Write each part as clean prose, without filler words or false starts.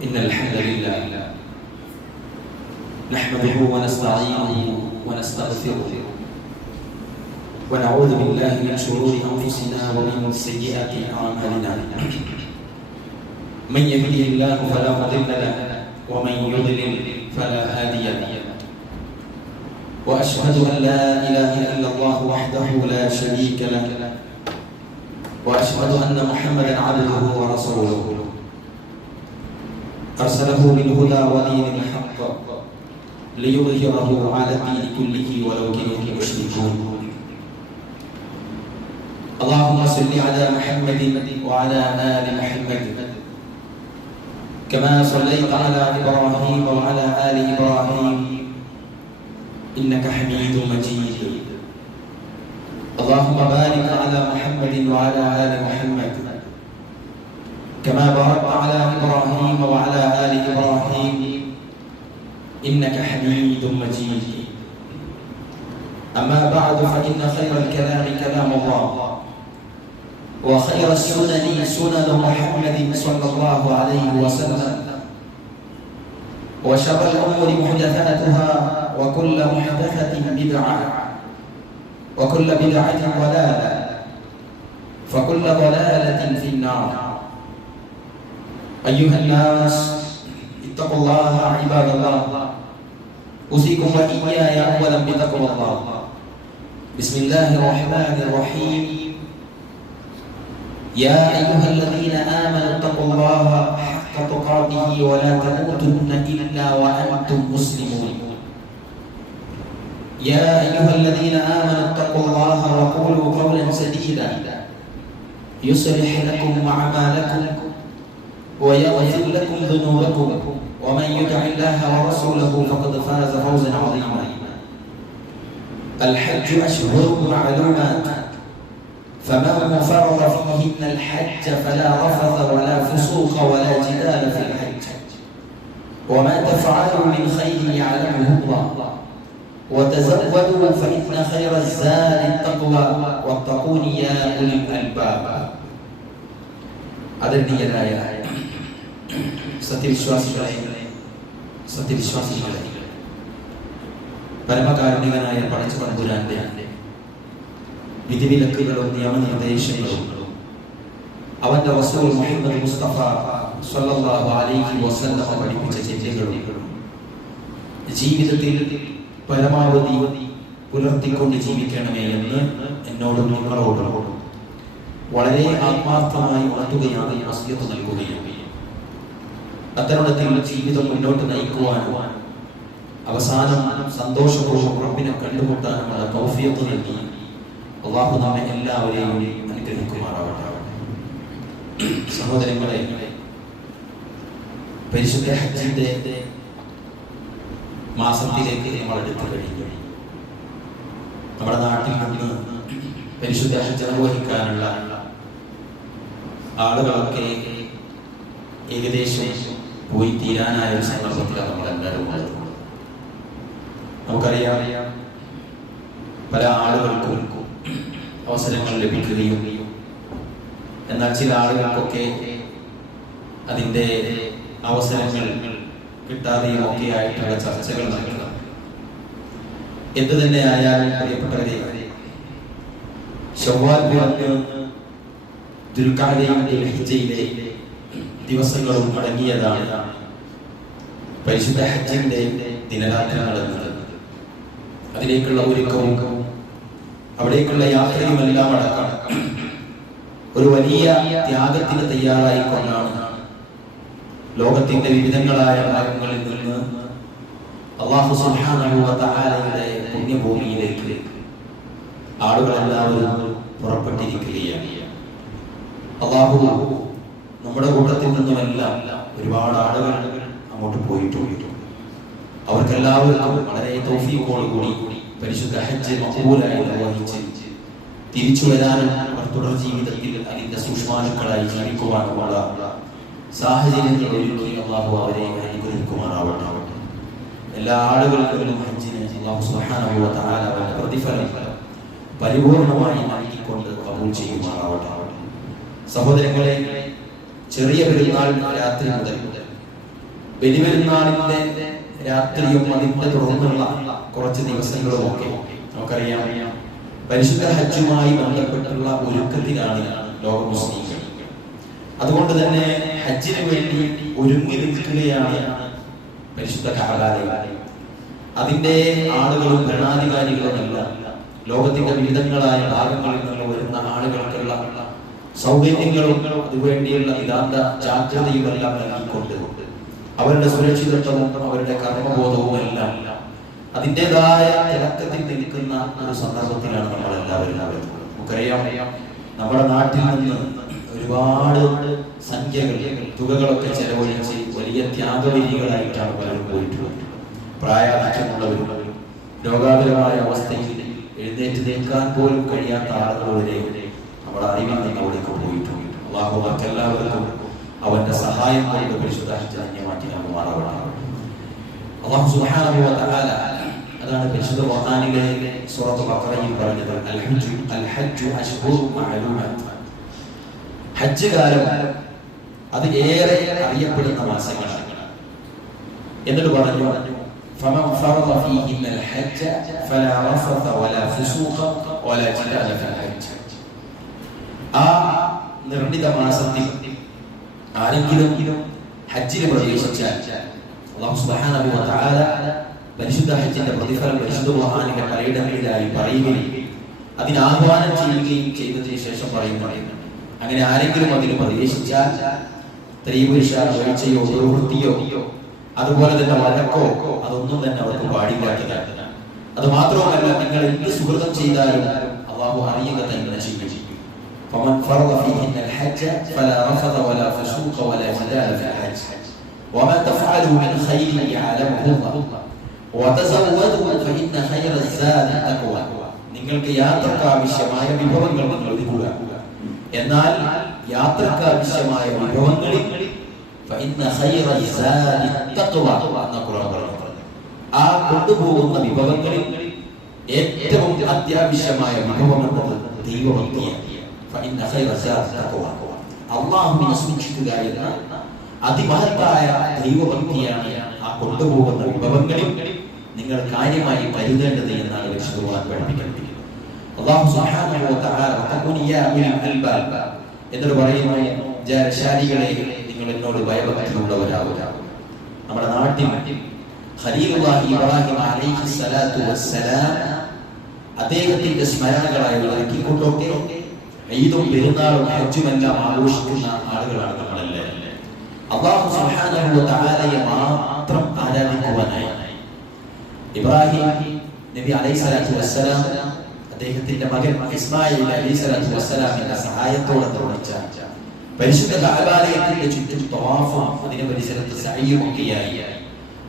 إن الحمد لله نحمده ونستعينه ونستغفره ونعوذ بالله من شرور أنفسنا ومن سيئات أعمالنا. من يهده الله فلا مضل له ومن يضلل فلا هادي له. وأشهد أن لا إله إلا الله وحده لا شريك له وأشهد أن محمدا عبده ورسوله أرسله بالهدى ودين الحق ليظهره على الدين كله ولو كره المشركون. اللهم صل على محمد وعلى آل محمد كما صليت على إبراهيم وعلى آل إبراهيم إنك حميد مجيد. اللهم بارك على محمد وعلى آل محمد كما باركت على إبراهيم وعلى آل إبراهيم إنك حميد مجيد. أما بعد فإن خير الكلام كلام الله وخير السنن سنن محمد صلى الله عليه وسلم وشر الأمور محدثاتها وكل محدثة بدعة وكل بدعة ضلالة فكل ضلالة في النار. أيها الناس اتقوا الله عباد الله. أوصيكم وإياي أولا بتقوى الله. بسم الله الرحمن الرحيم. يا أيها الذين آمنوا اتقوا الله حق تقاته ولا تموتن إلا وأنتم مسلمون. يا أيها الذين آمنوا اتقوا الله وقولوا قولا سديدا يصلح لكم أعمالكم ويغفر لكم ذنوبكم ومن يطع الله ورسوله فقد فاز فوزا عظيما. الحج أشهر معلومات فمن فرض فيهن الحج فلا رفث ولا فسوق ولا جدال في الحج وما تفعلوا من خير يعلمه الله وتزودوا فإن خير الزاد التقوى واتقون يا أولي الألباب. ആദരണീയരായ സത്യവിശ്വാസികളെ പരമകാരുണികനായ പടച്ചതമ്പുരാന്റെ വിധിവിലക്കുകളും നിയമനിർദ്ദേശങ്ങളും അവന്റെ റസൂൽ മുഹമ്മദ് മുസ്തഫ സ്വല്ലല്ലാഹു അലൈഹി വസല്ലം പഠിപ്പിച്ച ചിന്തകളും ജീവിതത്തിൽ പരമാവധി പുലർത്തിക്കൊണ്ട് ജീവിക്കണമേ എന്ന് എന്നോടും നിങ്ങളോടും വളരെ ആത്മാർത്ഥമായി ഉണർത്തുകയാണ്, വസിയത്ത് നൽകുകയാണ്. അത്തരുണത്തിൽ ജീവിതം മുന്നോട്ട് നയിക്കുവാനും അവസാനം സന്തോഷപൂർവ്വം റബ്ബിനെ കണ്ടുമുട്ടാനുമുള്ള തൗഫീഖ് നൽകി അല്ലാഹു നമ്മെ എല്ലാവരെയും അനുഗ്രഹിക്കുമാറാവട്ടെ. സഹോദരങ്ങളെ, പരിശുദ്ധ ഹജ്ജിന്റെ മാസത്തിലേക്ക് നമ്മൾ അടുത്തു കഴിഞ്ഞു. നമ്മുടെ നാട്ടിൽ നിന്ന് പരിശുദ്ധ ഹജ്ജ് നിർവഹിക്കാനുള്ള ആളുകളൊക്കെ ഏകദേശം പോയി തീരാനായ ഒരു സന്ദർഭത്തിലാണ് നമ്മളെല്ലാവരും ഉള്ളത്. നമുക്കറിയാം, പല ആളുകൾക്കും അവസരങ്ങൾ ലഭിക്കുകയും എന്നാൽ ചില ആളുകൾക്കൊക്കെ അതിൻ്റെ അവസരങ്ങൾ കിട്ടാതെയും ഒക്കെ ആയിട്ടുള്ള ചർച്ചകൾ നടക്കുക. എന്ത് തന്നെ ആയാലും പ്രിയപ്പെട്ടവരെ, ശവ്വാൽ പിറന്ന് ദുൽഖഅദയും ദുൽഹിജ്ജയിലെ ദിവസങ്ങളും അടങ്ങിയതാണ് പരിശുദ്ധ ഹജ്ജിന്റെ ദിനരാത്രങ്ങൾ എന്നത്. അതിലേക്കുള്ള ഒരുക്കവും അവിടേക്കുള്ള യാത്രയുമെല്ലാം അടക്കം ഒരു വലിയ ത്യാഗത്തിന് തയ്യാറായിക്കൊണ്ടാണ് ലോകത്തിന്റെ വിവിധങ്ങളായ ഭാഗങ്ങളിൽ നിന്ന് അല്ലാഹു സുബ്ഹാനഹു വ തആലയുടെ പുണ്യഭൂമിയിലേക്ക് ആളുകളെല്ലാവരും പുറപ്പെട്ടിരിക്കുകയാണ്. അല്ലാഹു നമ്മുടെ കൂട്ടത്തിൽ നിന്നുമെല്ലാം ഒരുപാട് ആളുകൾ അങ്ങോട്ട് പോയിട്ടുണ്ട്. അവർക്കെല്ലാവർക്കും വളരെ തൗഫീഖോടുകൂടി പരിശുദ്ധ ഹജ്ജ് മഖബൂലായി നിർവഹിച്ച് തിരിച്ചു വരാനും അവർ തുടർ ജീവിതത്തിൽ അതിന്റെ സൂക്ഷ്മാണുക്കളായി ജീവിക്കുവാനുമുള്ള സാഹചര്യങ്ങൾ ഒരുക്കി അല്ലാഹു അവരെ അനുഗ്രഹിക്കുമാറാവട്ടെ. എല്ലാ ആളുകൾക്കും ഹജ്ജിന് അല്ലാഹു സുബ്ഹാനഹു വ തആല അവരുടെ പ്രതിഫലം പരിപൂർണമായി നൽകിക്കൊണ്ട് കബൂൽ ചെയ്യുമാറാവട്ടെ. സഹോദരങ്ങളെ, ചെറിയ പെരുന്നാൾ രാത്രി മുതൽ ബലിപെരുന്നാളിന്റെ രാത്രിയും അതിന്റെ തുടർന്നുള്ള കുറച്ച് ദിവസങ്ങളും ഒക്കെ നമുക്കറിയാം പരിശുദ്ധ ഹജ്ജുമായി ബന്ധപ്പെട്ടുള്ള ഒരുക്കത്തിലാണ് ലോക മുസ്ലിങ്ങൾ. അതുകൊണ്ട് തന്നെ ഹജ്ജിന് വേണ്ടി ഒരുങ്ങി നിൽക്കുകയാണ് പരിശുദ്ധ കഅബാലയം. അതിന്റെ ആളുകളും ഭരണാധികാരികളുമെല്ലാം ലോകത്തിന്റെ വിവിധങ്ങളായ ഭാഗങ്ങളിൽ നിന്ന് വരുന്ന ആളുകൾക്കുള്ള സൗകര്യങ്ങളും അതുവേണ്ടിയുള്ള നിതാന്ത ജാഗ്രതയുമെല്ലാം നൽകിക്കൊണ്ട് അവരുടെ സുരക്ഷിതത്വവും അവരുടെ കർമ്മബോധവും എല്ലാം അതിൻ്റെതായ തിളക്കത്തിൽ നിൽക്കുന്ന ഒരു സന്ദർഭത്തിലാണ് നമ്മളെല്ലാവരും. നമുക്കറിയാം, നമ്മുടെ നാട്ടിൽ നിന്ന് ഒരുപാട് സംഖ്യകൾ തുകകളൊക്കെ ചെലവഴിച്ച് വലിയ ത്യാഗവരികളായിട്ടാണ് പലരും പോയിട്ടുള്ളത്. പ്രായാധിക്യമുള്ളവരും രോഗാതുരമായ അവസ്ഥയിൽ എഴുന്നേറ്റ് നിൽക്കാൻ പോലും കഴിയാത്ത ആളുകളുടെ നമ്മുടെ അറിവിൽ നിന്ന് അവിടേക്ക് പോയിട്ടുണ്ട്. അല്ലാഹു എല്ലാവർക്കും അവന്റെ സഹായം കൊണ്ട് പരിശുദ്ധ ഹജ്ജിനെ മാറ്റി നമ്മൾ മാറാവട്ടെ. അല്ലാഹു സുബ്ഹാനഹു വ തആല അതാണ് പരിശുദ്ധ ഖുർആനിലെ സൂറത്തുൽ ബഖറയിൽ പറഞ്ഞത്, അൽ ഹജ്ജു അശ്ഹുറുൻ മഅലൂമാത്ത്. ഹജ്ജ് കാലം അത് ഏറെ അറിയപ്പെടുന്ന മാസങ്ങളാണ്. എന്നിട്ട് പറഞ്ഞു, فمن فرض فيهن الحج فلا رفث ولا فسوق ولا جدال في الحج. ആ നിർണിത മാസത്തിൽ ആരെങ്കിലും ഹജ്ജിന് പ്രവേശിച്ചാൽ അല്ലാഹു സുബ്ഹാനഹു വ തആല പരിശുദ്ധ ഹജ്ജിന്റെ പ്രതിഫലം പരിശുദ്ധ ഖുർആനിലെ പലയിടങ്ങളിലായി പറയുകയും അതിന് ആഹ്വാനം ചെയ്യുകയും ചെയ്തതിനു ശേഷം പറയുന്നുണ്ട്, അങ്ങനെ ആരെങ്കിലും അതിന് പ്രവേശിച്ചാൽ സ്ത്രീപുരുഷ വീഴ്ചയോ ദുർവൃത്തിയോ അതുപോലെ തന്നെ വഴക്കോ അതൊന്നും തന്നെ അവർക്ക് പാടില്ലാത്തതാണ്. അത് മാത്രമല്ല, നിങ്ങൾ എന്ത് സുഹൃതം ചെയ്താലും അല്ലാഹു അറിയുക തന്നെ ചെയ്യും. فمن فرض فيهن الحج فلا رفث ولا فسوق ولا جدال في الحج وما تفعلوا من خير يعلمه الله وتزودوا فإن خير الزاد التقوى. നിങ്ങൾക്ക് യാത്രക്ക് ആവശ്യമായ വിഭവങ്ങൾ നിങ്ങൾ ഒരുക്കുക. എന്നാൽ യാത്രക്ക് ആവശ്യമായ വിഭവങ്ങളിൽ فإن خير الزاد التقوى എന്ന ഖുർആൻ പറഞ്ഞു. ആ കൊണ്ടുപോകുന്ന വിഭവങ്ങളിൽ ഏറ്റവും അത്യാവശ്യമായ വിഭവം എന്നത് ദൈവഭക്തിയാണ്. അള്ളാഹുവിനെ സൂക്ഷിക്കുക എന്ന അതിമഹത്തായ ദൈവഭക്തിയാണ് ആ കൊണ്ടുപോകുന്ന വിഭവങ്ങളിൽ നിങ്ങൾ കാര്യമായി കരുതേണ്ടത് എന്നാണ് പരിശുദ്ധ ഖുർആൻ പഠിപ്പിക്കുന്നത്. അല്ലാഹു സുബ്ഹാനഹു വ തആല എന്നിട്ട് പറയുന്നു, ജാരശാലികളെ നിങ്ങൾ എന്നോട് ഭയഭക്തിയുള്ളവരാവുക. നമ്മുടെ നാട്ടിൽ ഖലീലുല്ലാഹി ഇബ്രാഹിം അലൈഹിസ്സലാത്തു വസ്സലാം അദ്ദേഹത്തിന്റെ സ്മരണകളായി ഇറക്കിക്കൊണ്ടൊക്കെ ഈദും പെരുന്നാളും ഹജ്ജുമെല്ലാം ആഘോഷിക്കുന്ന ആളുകളാണ് നമ്മളെല്ലാം. അല്ലാഹു സുബ്ഹാനഹു വ തആലയെ മാത്രം ആരാധിക്കുവാനായി ഇബ്രാഹിം നബി അലൈഹിസ്സലാത്തു വസ്സലാം അദ്ദേഹത്തിന്റെ മകൻ ഇസ്മായിൽ അലൈഹിസ്സലാത്തു വസ്സലാമിന്റെ സഹായത്തോടെ നിർമ്മിച്ച പരിശുദ്ധ കഅബാലയത്തിന്റെ ചുറ്റും തവാഫും അതിന്റെ പരിസരത്ത് സഅയും ഒക്കെയായി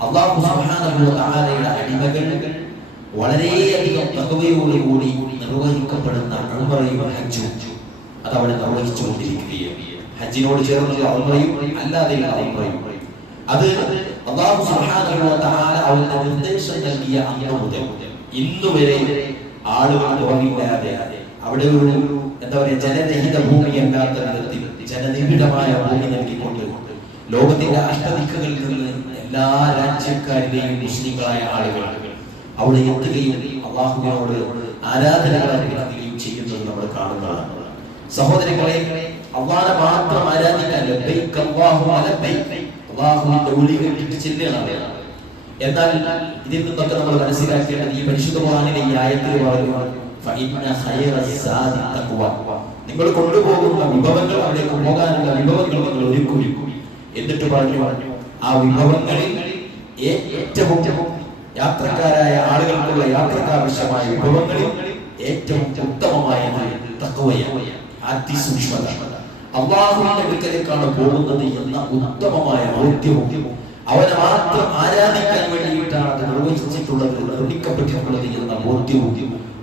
അല്ലാഹു സുബ്ഹാനഹു വ തആലയുടെ അടിമകൾ വളരെയധികം തഖ്വയോടുകൂടി നിർവഹിക്കപ്പെടുന്ന ഉംറയും ഹജ്ജും അത് അവിടെ നിർവഹിച്ചുകൊണ്ടിരിക്കുകയാണ്. ഹജ്ജിനോട് ചേർന്നുള്ള ഉംറയും അല്ലാതെയുള്ള ഉംറയും അത് അല്ലാഹു സുബ്ഹാനഹു വ തആല അവന്റെ നിർദ്ദേശം നൽകിയ അന്ന് മുതൽ ഇന്നുവരെ ആളുകൾ കുറവില്ലാതെ അവിടെ ഒരു എന്താ പറയുക ജനരഹിത ഭൂമി അല്ലാത്ത വിധത്തിൽ ജനനിബിഡമായ ഭൂമി നൽകിക്കൊണ്ട് ലോകത്തിന്റെ അഷ്ടദിക്കുകളിൽ നിന്ന് എല്ലാ രാജ്യക്കാരിലെയും മുസ്ലിങ്ങളായ ആളുകൾ അവിടെ എത്തുകയും അള്ളാഹുവിനോട് ആരാധനകൾ അർപ്പിക്കുകയും ചെയ്യുന്നത് നമ്മൾ കാണുന്നതാണ്. സഹോദരങ്ങളെ, അള്ളാഹനെ മാത്രം ആരാധിക്കാൻ ലബ്ബൈക അല്ലാഹുമ്മ ലബ്ബൈക അള്ളാഹുവിന്റെ വിളി കേട്ടിട്ട് ചെല്ലണം. എന്നാൽ ഇതിൽ നിന്നൊക്കെ നമ്മൾ മനസ്സിലാക്കേണ്ടത് ഈ പരിശുദ്ധ ഖുർആനിലെ ഈ ആയത്തിൽ പറഞ്ഞു, ഫഇന്ന ഖൈറ സാദി തഖ്വ. നിങ്ങൾ കൊണ്ടുപോകുന്ന വിഭവങ്ങൾ, അവിടേക്ക് പോകാനുള്ള വിഭവങ്ങൾ നിങ്ങൾ ഒരുക്കും. എന്നിട്ട് പറഞ്ഞു, ആ വിഭവങ്ങളിൽ ഏറ്റവും യാത്രക്കാരായ ആളുകൾക്കുള്ള യാത്രക്കാവശ്യമായ വിഭവങ്ങളിൽ ഏറ്റവും ഉത്തമമായത് തഖ്വയാണ്, അതിസൂക്ഷ്മത. അല്ലാഹുവിന്റെ അടുക്കലേക്കാണ് പോകുന്നത് എന്ന ഉത്തമമായ ബോധ്യവും അവനെ മാത്രം ആരാധിക്കാൻ വേണ്ടിയിട്ടാണ് അത് നിർവഹിച്ചിട്ടുള്ളത്, നിർമ്മിക്കപ്പെട്ടിട്ടുള്ളത് എന്ന ബോധ്യവും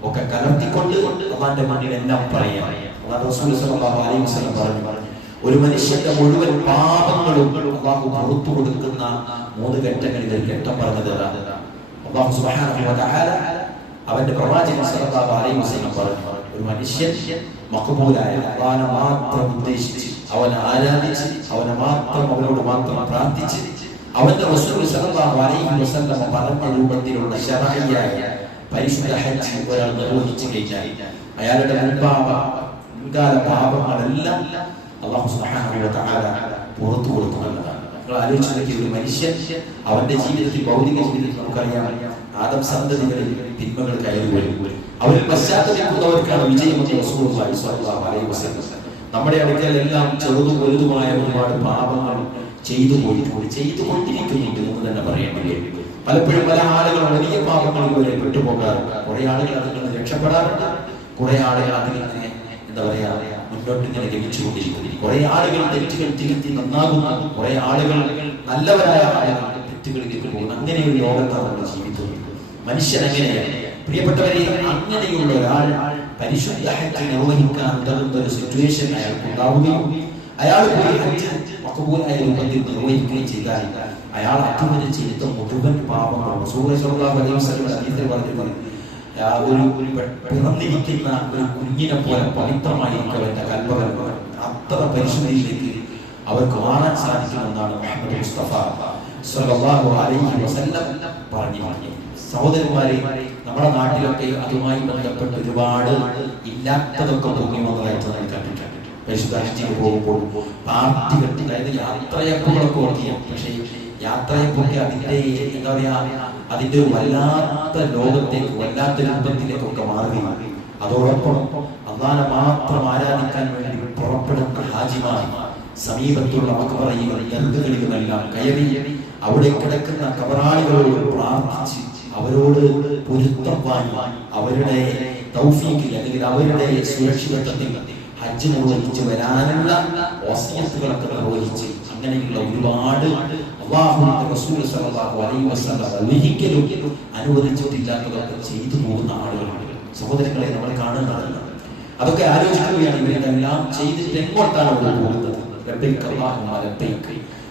ഒക്കെ കലർത്തിക്കൊണ്ട് അള്ളാന്റെ മണ്ണിൽ എല്ലാം പറയാം. റസൂൽ സല്ലല്ലാഹു അലൈഹി വസല്ലം പറഞ്ഞു, ഒരു മനുഷ്യന്റെ മുഴുവൻ പാപങ്ങളും അല്ലാഹു പുറത്തു കൊടുക്കുന്ന 3 ഘട്ടങ്ങളിൽ ഒരു ഘട്ടം പറഞ്ഞത് അല്ലാഹു സുബ്ഹാനഹു വ തആല അവന്റെ പ്രവാചകൻ സല്ലല്ലാഹു അലൈഹി വസല്ലം പറഞ്ഞു, ഒരു മനുഷ്യൻ മഖബൂലായ അല്ലാഹനെ മാത്രം ഉദ്ദേശിച്ച് അവനെ ആരാധിച്ച് അവനോട് മാത്രം പ്രാർത്ഥിച്ച് അവന്റെ റസൂൽ സല്ലല്ലാഹു അലൈഹി വസല്ലം പറഞ്ഞ രൂപത്തിലുള്ള ശറഈയായ പരിശുദ്ധ ഹജ്ജ് ഒരാൾ നിർവഹിച്ചു കഴിഞ്ഞാൽ അയാളുടെ മുൻകാല പാപങ്ങളെല്ലാം അല്ലാഹു സുബ്ഹാനഹു വ തആല പുറത്തു കൊടുക്കുന്നതാണ്. നിങ്ങൾ ആലോചിച്ച് നോക്കിയ ഒരു മനുഷ്യൻ അവന്റെ ജീവിതത്തിൽ, ഭൗതിക ജീവിതത്തിൽ നമുക്കറിയാം ആദം സന്തതികളിൽ തിന്മകൾ കയറി വരും. അവരിൽ പശ്ചാത്തലപ്പെടുന്നവർക്കാണ് വിജയമെന്ന് റസൂലുള്ളാഹി സ്വല്ലല്ലാഹു അലൈഹി വസല്ലം. നമ്മുടെ അടുക്കലെല്ലാം ചെറുതും വലുതുമായ ഒരുപാട് പാപങ്ങൾ ചെയ്തുകൊണ്ടിരിക്കുന്നുണ്ട് എന്ന് തന്നെ പറയേണ്ടി വരും. പലപ്പോഴും പല ആളുകൾ വലിയ പാപങ്ങളിൽ വരെ പെട്ടുപോകാറുണ്ട്. കുറെ ആളുകൾ അതിൽ നിന്ന് രക്ഷപ്പെടാറുണ്ട്, കുറെ ആളുകൾ അതിൽ നിന്ന് എന്താ പറയാ മുന്നോട്ട് ഇങ്ങനെ ലഭിച്ചുകൊണ്ടിരിക്കുന്നു. കുറെ ആളുകൾ തെറ്റുകൾ തിരുത്തി നന്നാകുന്നു, കുറെ ആളുകൾ നല്ലവരായ ആളുകൾ തെറ്റുകളിലേക്ക് പോകുന്നു. അങ്ങനെ ഒരു ലോകത്താണ് നമ്മൾ ജീവിക്കുന്നത്. മനുഷ്യൻ എങ്ങനെയാണ് പ്രിയപ്പെട്ടവരെ? അങ്ങനെയുള്ള ഒരാൾ പരിശുദ്ധ ഹജ്ജ് നിർവഹിക്കാൻ ഉതകുന്ന ഒരു സിറ്റുവേഷൻ അയാൾക്ക് ഉണ്ടാവുകയും അയാൾ പോയി ഹജ്ജ് മഖബൂലായ രൂപത്തിൽ നിർവഹിക്കുകയും ചെയ്താൽ അയാൾ അതുവരെ ചെയ്ത മുഴുവൻ പാപങ്ങൾ റസൂലുള്ളാഹി സ്വല്ലല്ലാഹു അലൈഹി വസല്ലം ഹദീസിൽ പറഞ്ഞിട്ടുണ്ട്. പിറന്നിരിക്കുന്ന ഒരു കുഞ്ഞിനെ പോലെ പവിത്രമായിരിക്കും കൽബകൾ. അത്ര പരിശുദ്ധിയിലേക്ക് അവർക്ക് മാറാൻ സാധിക്കുമെന്നാണ് മുഹമ്മദ് മുസ്തഫ സ്വല്ലല്ലാഹു അലൈഹി വസല്ലം പറഞ്ഞു. സഹോദരന്മാരെ, നമ്മുടെ നാട്ടിലൊക്കെ അതുമായി ബന്ധപ്പെട്ട് ഒരുപാട് ഇല്ലാത്തതൊക്കെ പൊങ്ങി വന്നതായിട്ട് നമ്മൾ കണ്ടിട്ടുണ്ട്. പരിശുദ്ധ ഹജ്ജിന് പോകുമ്പോൾ പാർട്ടികൾ, അതായത് യാത്രയപ്പുകളൊക്കെ ഓർക്കുക. പക്ഷേ യാത്രയപ്പൊക്കെ അതിന്റെ എന്താ പറയാ, അതിന്റെ ഒരു വല്ലാത്ത ലോകത്തേക്ക്, വല്ലാത്ത രൂപത്തിലേക്കൊക്കെ മാറുകയാണ്. അതോടൊപ്പം അല്ലാഹനെ മാത്രം ആരാധിക്കാൻ വേണ്ടി പുറപ്പെടുന്ന ഹാജിമാർ സമീപത്തുള്ള മഖബറയിലും ദർഗകളിലുമെല്ലാം കയറി അവിടെ കിടക്കുന്ന കബറാളികളോട് പ്രാർത്ഥിച്ച് അവരോട് പൊരുത്തം വാങ്ങി അവരുടെ തൗഫീഖിൽ അല്ലെങ്കിൽ അവരുടെ സുരക്ഷിതത്വത്തിൽ ഹജ്ജ് നിർവഹിച്ച് വരാനുള്ള വസിയത്തുകളൊക്കെ നിർവഹിച്ച് അങ്ങനെയുള്ള ഒരുപാട് അല്ലാഹുവിന്റെ റസൂൽ സ്വല്ലല്ലാഹു അലൈഹി വസല്ലം ഒരിക്കലും അനുവദിച്ചിട്ടില്ലാത്തതൊക്കെ ചെയ്തു പോകുന്ന ആളുകളാണ്. സഹോദരങ്ങളെ, നമ്മൾ കാണുന്നതല്ല. അതൊക്കെ ആലോചിക്കുകയാണ്. ഇവരെല്ലാം ചെയ്തിട്ട് എങ്ങോട്ടാണ് അവർ പോകുന്നത്? ലബ്ബൈക അല്ലാഹുമ്മ ലബ്ബൈക,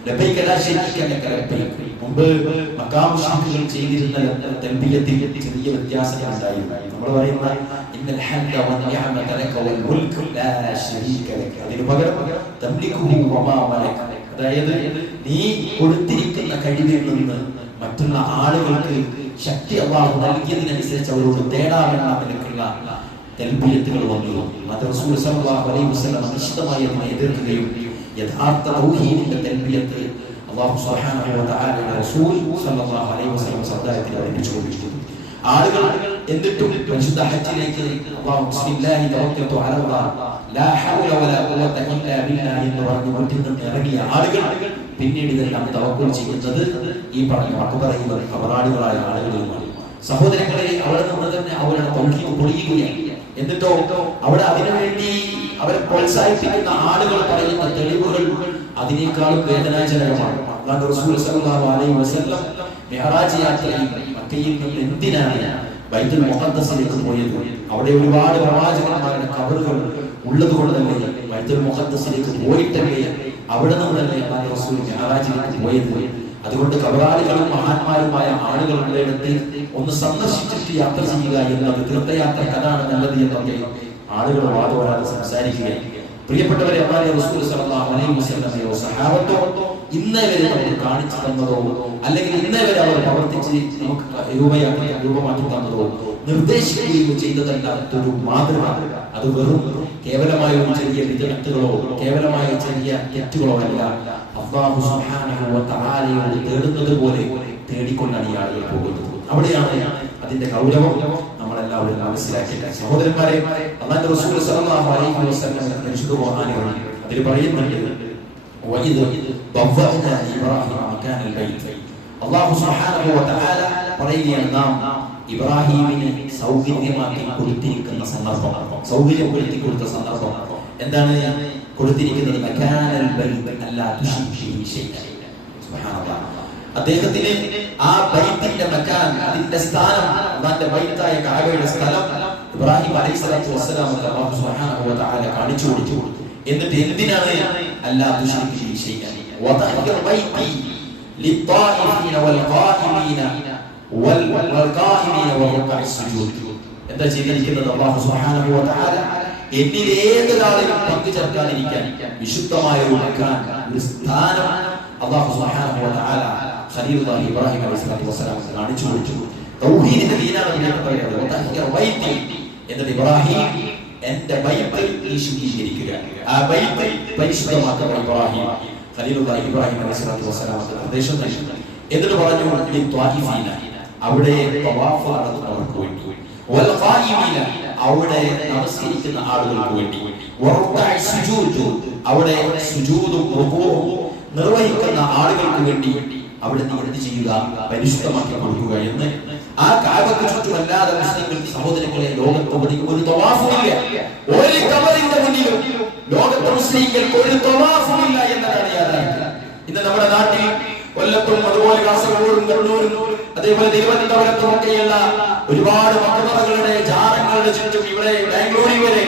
ലബ്ബൈക ലാ ശരീക ലക ലബ്ബൈക. മുമ്പ് മക്കാ മുശ്രിക്കുകൾ ചെയ്തിരുന്ന തൽബിയത്തിൽ ചെറിയ വ്യത്യാസങ്ങൾ ഉണ്ടായിരുന്നു. നമ്മൾ പറയുന്ന ഇന്നൽ ഹംദ വന്നിഅമത ലക വൽ മുൽകു ലാ ശരീക ലക, അതിനു പകരം തംലികുഹു വമാ മലക, അതായത് നീ കൊടുത്തിരിക്കുന്ന കഴിവിൽ നിന്ന് മറ്റുള്ള ആളുകൾക്ക് ശക്തി അല്ലാഹു നൽകിയതിനനുസരിച്ച് അവരോട് തേടാമെന്ന നിലക്കുള്ള തൽബിയത്തുകൾ വന്നു. അത് റസൂൽ സല്ലല്ലാഹു അലൈഹി വസല്ലം നിശ്ചിതമായി അതിനെ എതിർക്കുകയും യഥാർത്ഥ തൗഹീദിന്റെ തൽബിയത്ത് അല്ലാഹു സുബ്ഹാനഹു വ തആലയുടെ റസൂൽ സല്ലല്ലാഹു അലൈഹി വസല്ലം സദായത്തിൽ പഠിപ്പിച്ചു കൊടുത്തിട്ടുണ്ട്. ആളുകൾ എന്നിട്ടും പരിശുദ്ധ ഹജ്ജിലേക്ക് അല്ലാഹു ബിസ്മില്ലാഹി തവക്കൽതു അലല്ലാഹ് ലാ ഹൗല വലാ ഖുവത ഇല്ലാ ബില്ലാഹി എന്ന് പറഞ്ഞു വീട്ടിൽ നിന്ന് ഇറങ്ങിയ ആളുകൾ പിന്നീട് ഇതെല്ലാം തവക്കുൽ ചെയ്യുന്നത് ഈ പറഞ്ഞ മഖബറയിൽ കബറാളികളായ ആളുകളുമാണ്. സഹോദരങ്ങളെ, അവിടെ നിന്ന് തന്നെ അവരുടെ തൗഹീദ് പൊളിയുകയാണ്. എന്നിട്ടോ അവിടെ അതിനുവേണ്ടി അവരെ പ്രോത്സാഹിപ്പിക്കുന്ന ആളുകൾ പറയുന്ന തെളിവുകൾ അതിനേക്കാളും വേദനാജനകമാണ്. റസൂൽ സല്ലല്ലാഹു അലൈഹി വസല്ലം മിഅ്റാജ് യാത്രയിൽ മക്കയിൽ നിന്ന് എന്തിനാണ് ബൈത്തുൽ മുഖദ്ദസിലേക്ക് പോയത്? അവിടെ ഒരുപാട് പ്രവാചകന്മാരുടെ ഖബറുകൾ ഉള്ളതുകൊണ്ട് തന്നെ ബൈത്തുൽ മുഖദ്ദസിലേക്ക് പോയിട്ടല്ലേ അവിടെ നിന്നല്ലേ റസൂൽ മിഅ്റാജിലേക്ക് പോയത്. അതുകൊണ്ട് ഖബറാളികളും മഹാന്മാരുമായ ആളുകളുടെ അടുത്ത് ഒന്ന് സന്ദർശിച്ചിട്ട് യാത്ര ചെയ്യുക എന്നത് തീർത്ഥയാത്ര കഥാണ് നല്ലത് എന്നൊക്കെ ആളുകൾ വാദവരാതെ സംസാരിക്കുകയാണ്. പ്രിയപ്പെട്ടവരെ, അല്ലാഹുവിന്റെ റസൂൽ സല്ലല്ലാഹു അലൈഹി വസല്ലമയോ സഹാബത്തോ ഇന്നേ വരെ നമുക്ക് കാണിച്ചു തന്നതോ അല്ലെങ്കിൽ ഇന്നേ വരെ അവർ പ്രവർത്തിച്ച് നമുക്ക് രൂപമാക്കി തന്നതോ നിർദ്ദേശിക്കുകയോ ചെയ്തതല്ലാത്തൊരു മാതൃക, അത് വെറും കേവലമായ ഒരു ചെറിയ വിദഗ്ധകളോ കേവലമായ ചെറിയ തെറ്റുകളോ അല്ല. അല്ലാഹു സുബ്ഹാനഹു വ തആലയോട് തേടുന്നത് പോലെ തേടിക്കൊണ്ടാണ് ഈ ആളുകൾ പോകുന്നത്. അവിടെയാണ് അതിന്റെ ഗൗരവം നമ്മളെല്ലാവരും മനസ്സിലാക്കിയിട്ട്. സഹോദരന്മാരെ, അല്ലാഹുവിന്റെ റസൂൽ സല്ലല്ലാഹു അലൈഹി വസല്ലം പരിശുദ്ധ ഖുർആനിൽ അതിൽ പറയുന്നുണ്ട്, വഇദ് ബവഅനാ ഇബ്രാഹിമ മകാനൽ ബൈത്ത്. അല്ലാഹു സുബ്ഹാനഹു വ തആല പറയുകയാണ്, നാം ഇബ്രാഹിമിനെ സൗകര്യമാക്കി കൊടുത്തിരിക്കുന്ന സന്ദർഭം, സൗകര്യപ്പെടുത്തി കൊടുത്ത സന്ദർഭം എന്താണ് കൊടുത്തിരിക്കുന്നത്? മകാനൽ ബൈത്ത് അല്ലാ തുശ്രികൂ ശൈഅൻ. സുബ്ഹാനല്ലാഹ്, അദ്ദേഹത്തിന് ആ ബൈത്തിന്റെ മകാൻ, അതിന്റെ സ്ഥാനം, അല്ലാഹുവിന്റെ ബൈത്തായ കഅബയുടെ സ്ഥലം ഇബ്രാഹിം അലൈഹിസ്സലാത്തു വസ്സലാമക്ക് അല്ലാഹു സുബ്ഹാനഹു വ തആല കാണിച്ചു കൊടുത്തു. എന്നിട്ട് എന്തിനാണ്? അല്ലാ തുശ്രികൂ ശൈഅൻ വതഹിർ ബൈതി ലിത്വാഇഫീന വൽഖായിമീന വൽഖായിമീന വറുക്കഅസ് സുജൂദ്. എന്താ ചെയ്തിരിക്കുന്നത്? അല്ലാഹു സുബ്ഹാനഹു വ തആല എന്നിലേതൊരാളിലും പങ്കു ചേർക്കാതിരിക്കാൻ വിശുദ്ധമായ ഒരു മകാൻ, ഒരു സ്ഥാനം അല്ലാഹു സുബ്ഹാനഹു വ തആല ഖലീലുല്ലാഹി ഇബ്രാഹിം അലൈഹിസ്സലാത്തു വസ്സലാം കാണിച്ചു കൊടുത്തു. തൗഹീദിന്റെ ദീനാണ് ഇതിനെ പറയുന്നത്. എന്നിട്ട് ഇബ്രാഹിം എന്റെ ബൈത്ത് നീ ശുദ്ധീകരിക്കുക, ആ ബൈത്ത് പരിശുദ്ധമാക്കുക. ഇബ്രാഹിം ഖലീലുല്ലാഹി ഇബ്രാഹിം അലൈഹിസ്സലാത്തു വസ്സലാം നിർദ്ദേശം നൽകി. എന്നിട്ട് പറഞ്ഞു ത്വാഇഫീന, അവിടെ തവാഫ് നടത്തുന്നവർക്ക് വേണ്ടി, വൽ ഖായിമീന, അവിടെ നമസ്കരിക്കുന്ന ആളുകൾക്ക് വേണ്ടി, വറുക്കഅ സുജൂദ്, അവിടെ സുജൂദും റുകൂഉം നിർവഹിക്കുന്ന ആളുകൾക്ക് വേണ്ടി അവിടെ നീ എന്ത് ചെയ്യുക, പരിശുദ്ധമാക്കി കൊടുക്കുക എന്ന്. ആ കഅബക്ക് ചുറ്റും അല്ലാതെ മുസ്ലിങ്ങൾ സഹോദരങ്ങളെ ലോകത്ത് ഒരു തവാഫുമില്ല, ഒരു ഖബറിന്റെ മുന്നിലും ലോകത്തെ മുസ്ലിങ്ങൾക്ക് ഒരു തവാഫുമില്ല എന്നതാണ് യാഥാർത്ഥ്യം. ഇന്ന് നമ്മുടെ നാട്ടിൽ കൊല്ലത്തും അതുപോലെ കാസർഗോഡും കണ്ണൂരും അതേപോലെ തിരുവനന്തപുരത്തും ഒക്കെയുള്ള ഒരുപാട് മക്ബറകളുടെ ജാറങ്ങളുടെ ചുറ്റും, ഇവിടെ ബാംഗ്ലൂരിൽ വരെ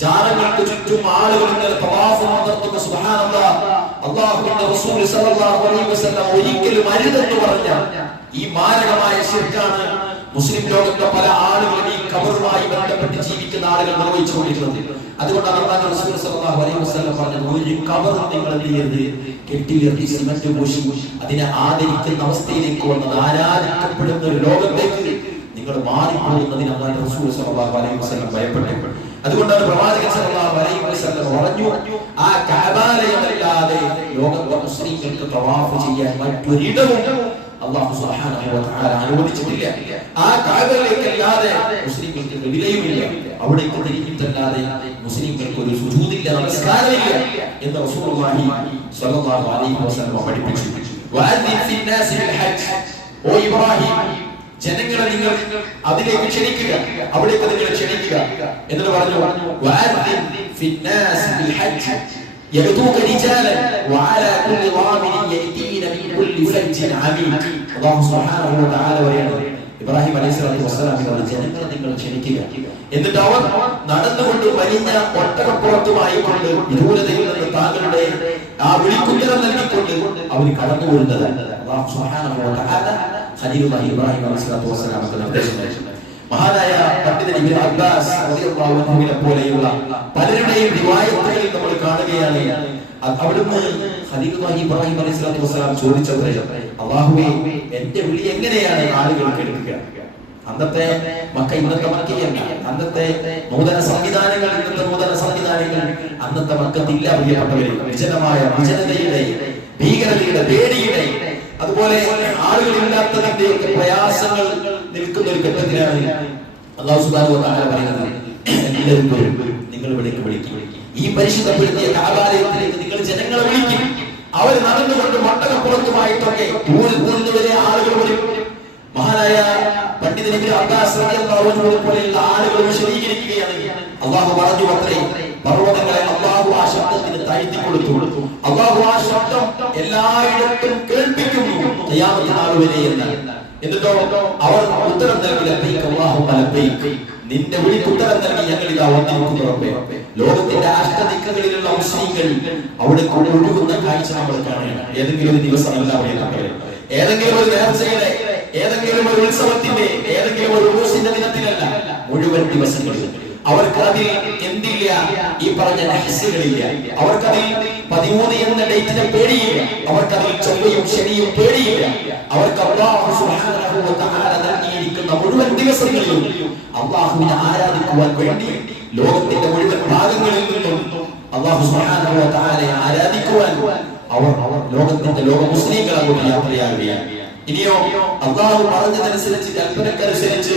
ജാറങ്ങൾക്ക് ചുറ്റും ആളുകൾ ഇങ്ങനെ തവാഫ് നടത്തുന്നു. സുബ്ഹാനല്ലാഹ്, അല്ലാഹുവിന്റെ റസൂൽ സല്ലല്ലാഹു അലൈഹി വസല്ലം ഒരിക്കലും അരുതെന്ന് പറഞ്ഞ ഈ മാരകമായ ശിർക്കാണ് മുസ്ലിം ലോകത്തെ പല ആളുകളും ഈ ഖബറുമായി ബന്ധപ്പെട്ട് ജീവിക്കുന്ന ആളുകൾ നിർവഹിച്ചുകൊണ്ടിരിക്കുന്നത്. അതുകൊണ്ടാണ് അല്ലാഹുവിന്റെ റസൂൽ സല്ലല്ലാഹു അലൈഹി വസല്ലം പറഞ്ഞത്, ഒരു ഖബർ നിങ്ങൾ എന്ത് ചെയ്യരുത്, കെട്ടിയുയർത്തി സിമന്റ് പൂശി അതിനെ ആദരിക്കുന്ന അവസ്ഥയിലേക്ക് വന്നത്, ആരാധിക്കപ്പെടുന്ന ഒരു ലോകത്തേക്ക് നിങ്ങൾ മാറിപ്പോകുന്നതിന് അല്ലാഹുവിന്റെ റസൂൽ സല്ലല്ലാഹു അലൈഹി വസല്ലം ഭയപ്പെട്ടു. അതുകൊണ്ടാണ് പ്രവാചകൻ സല്ലല്ലാഹു അലൈഹി വസല്ലം പറഞ്ഞു, ആ കഅബാലയമല്ലാതെ ലോകത്തെ മുസ്ലിങ്ങൾക്ക് തവാഫ് ചെയ്യാൻ മറ്റൊരിടവും അല്ലാഹു സുബ്ഹാനഹു വ തആല അനുവദിച്ചിട്ടില്ല. ആ കഅബയിലേക്കല്ലാതെ മുസ്ലിങ്ങൾക്ക് വിലയുമില്ല, അവിടേക്ക് തിരിഞ്ഞിട്ടല്ലാതെ മുസ്ലിങ്ങൾക്ക് ഒരു സുജൂദില്ല, നമസ്കാരമില്ല എന്ന് റസൂലുള്ളാഹി സ്വല്ലല്ലാഹു അലൈഹി വസല്ലം പഠിപ്പിച്ചു. വഅദ്ദിൻ ഫിന്നാസി ബിൽ ഹജ്ജ്, ഓ ഇബ്രാഹിം, ജനങ്ങളെ നിങ്ങൾ അതിലേക്ക് ക്ഷണിക്കുക, അവിടേക്ക് നിങ്ങൾ ക്ഷണിക്കുക. എന്നിട്ട് പറഞ്ഞു, വഅദ്ദിൻ ഫിന്നാസി ബിൽ ഹജ്ജ് യഅതൂക റിജാലൻ വഅലാ കുല്ലി ളാമിൻ യഅതീന മിൻ കുല്ലി ഫജ്ജിൻ അമീഖ്. അല്ലാഹു സുബ്ഹാനഹു വ തആല പറയുന്നു, ഇബ്രാഹിം അലൈഹിസ്സലാത്തു വസ്സലാം ജനങ്ങളെ നിങ്ങൾ ക്ഷണിക്കുക. എന്നിട്ട് അവർ നടന്നുകൊണ്ട് വലിഞ്ഞ ഒട്ടകപ്പുറത്തുമായി കൊണ്ട് വിദൂരതയിൽ നിന്ന് താങ്കളുടെ ആ വിളിക്കുത്തരം നൽകിക്കൊണ്ട് അവർ കടന്നു വരുന്നത് അല്ലാഹു സുബ്ഹാനഹു വ തആല ഖലീലുല്ലാഹി ഇബ്രാഹിം അലൈഹിസ്സലാത്തു വസ്സലാമക്ക് നിർദ്ദേശം നൽകി. മഹാനായ പണ്ഡിതൻ ഇബ്നു അബ്ബാസ് റളിയല്ലാഹു അൻഹുവിനെ പോലെയുള്ള പലരുടെയും റിവായത്തുകളിൽ നമ്മൾ കാണുകയാണ്, അവിടുന്ന് ഖലീലുല്ലാഹി ഇബ്രാഹിം അലൈഹിസ്സലാത്തു വസ്സലാം ചോദിച്ചത്രേ, അല്ലാഹുവേ, എന്റെ വിളി എങ്ങനെയാണ് ആളുകൾ കേൾക്കുക? അന്നത്തെ മക്ക ഇന്നത്തെ മക്കയല്ല, അന്നത്തെ നൂതന സംവിധാനങ്ങൾ അന്നത്തെ മക്കത്തില്ല. പ്രിയപ്പെട്ടവരെ, വിജനതയുടെ, ഭീകരതയുടെ, പേടിയുടെ, അതുപോലെ ആളുകളില്ലാത്തതിന്റെ പ്രയാസങ്ങൾ നിൽക്കുന്ന ഒരു ഘട്ടത്തിലാണ് അല്ലാഹു സുബ്ഹാനഹു വ തആല പറയുന്നത്, എല്ലാവരും നിങ്ങൾ ഇവിടേക്ക് വിളിക്കും, ഈ പരിശുദ്ധപ്പെടുത്തിയ കഅബാലയത്തിലേക്ക് നിങ്ങൾ ജനങ്ങളെ വിളിക്കും. അവർ നടന്നുകൊണ്ട് ഒട്ടകപ്പുറത്തുമായിട്ടൊക്കെ ദൂരെ ആളുകൾ വരും. മഹാനായ പണ്ഡിതൻ ഇബ്നു അബ്ബാസ് റളിയല്ലാഹു അൻഹു പോലെയുള്ള ആളുകൾ വിശദീകരിക്കുകയാണ്, അല്ലാഹു പറഞ്ഞു അത്രേ, പർവ്വതങ്ങളെ അല്ലാഹു ആ ശബ്ദത്തിന് താഴ്ത്തി കൊടുത്തു. അല്ലാഹു ആ ശബ്ദം എല്ലായിടത്തും കേൾപ്പിക്കുന്നു ഖിയാമത്ത് നാൾ വരെ എന്ന്. എന്നിട്ടോ അവർ ഉത്തരം നൽകി, ലബ്ബൈക അല്ലാഹുമ്മ ലബ്ബൈക, നിന്റെ വിളിക്ക് ഉത്തരം നൽകി ഞങ്ങൾ ഇതാ വന്നിരിക്കുന്നു റബ്ബേ. ലോകത്തിന്റെ അഷ്ടദിക്കുകളിലുള്ള മുസ്ലിങ്ങൾ അവിടെ കൂടെ ഒഴുകുന്ന കാഴ്ച നമ്മൾ കാണുകയാണ്. ഏതെങ്കിലും ഒരു ദിവസമല്ല പറയുന്നത്, ഏതെങ്കിലും ഒരു നേർച്ചയുടെ, ഏതെങ്കിലും ഒരു ഉത്സവത്തിന്റെ, ഏതെങ്കിലും ഒരു ഉറൂസിന്റെ ദിനത്തിലല്ല, മുഴുവൻ ദിവസങ്ങളിൽ. അവർക്ക് അതിൽ എന്തില്ല, ഈ പറഞ്ഞ നഹ്സുകളില്ല. അവർക്കതിൽ 13 എന്ന ഡേറ്റിനെ പേടിയില്ല, അവർക്കതിൽ ചൊവ്വയും ശനിയും പേടിയില്ല. അവർക്ക് അല്ലാഹു സുബ്ഹാനഹു വ തആല നൽകിയിരിക്കുന്ന മുഴുവൻ ദിവസങ്ങളിലും അല്ലാഹുവിനെ ആരാധിക്കുവാൻ വേണ്ടി ലോകത്തിന്റെ മുഴുവൻ ഭാഗങ്ങളിൽ നിന്നും അല്ലാഹു സുബ്ഹാനഹു വ തആലയെ ആരാധിക്കുവാൻ അവർ ലോക മുസ്ലിങ്ങൾ അങ്ങോട്ട് യാത്രയാകുകയാണ്. ഇനിയോ അല്ലാഹു പറഞ്ഞതനുസരിച്ച്, കൽപ്പനക്കനുസരിച്ച്